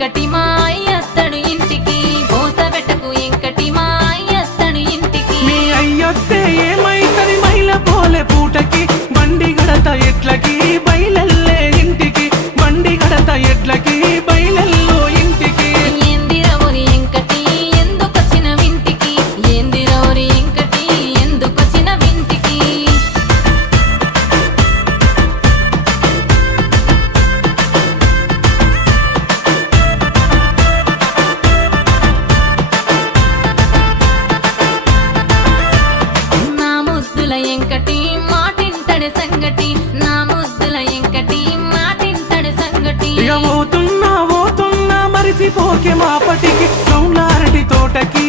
ఎంకటి మా అయ్యత్తడు ఇంటికి బోసబెట్టకు ఎంకటి మా అయ్యత్తడు ఇంటికి మీ అయ్యొత్తే ఏమైతది మైల పోలే పూటకి బండి గడత ఎట్లకి బయలెల్లే ఇంటికి బండి గడత ఎట్లకి బయలెల్లో ఇంటికి ఏందిరవరి ఎంకటి ఎందుకొచ్చిన వింటికి ఏందిరవరి ఎంకటి ఎందుకొచ్చిన వింటికి నా ముద్దుల ఎంకటి మాటింటడి సంగటి నా ముద్దుల ఎంకటి మాటింటడి సంగటి ఇక పోతున్నా మరిసిపోకే మాపటికి రౌండ్ల అరటి తోటకి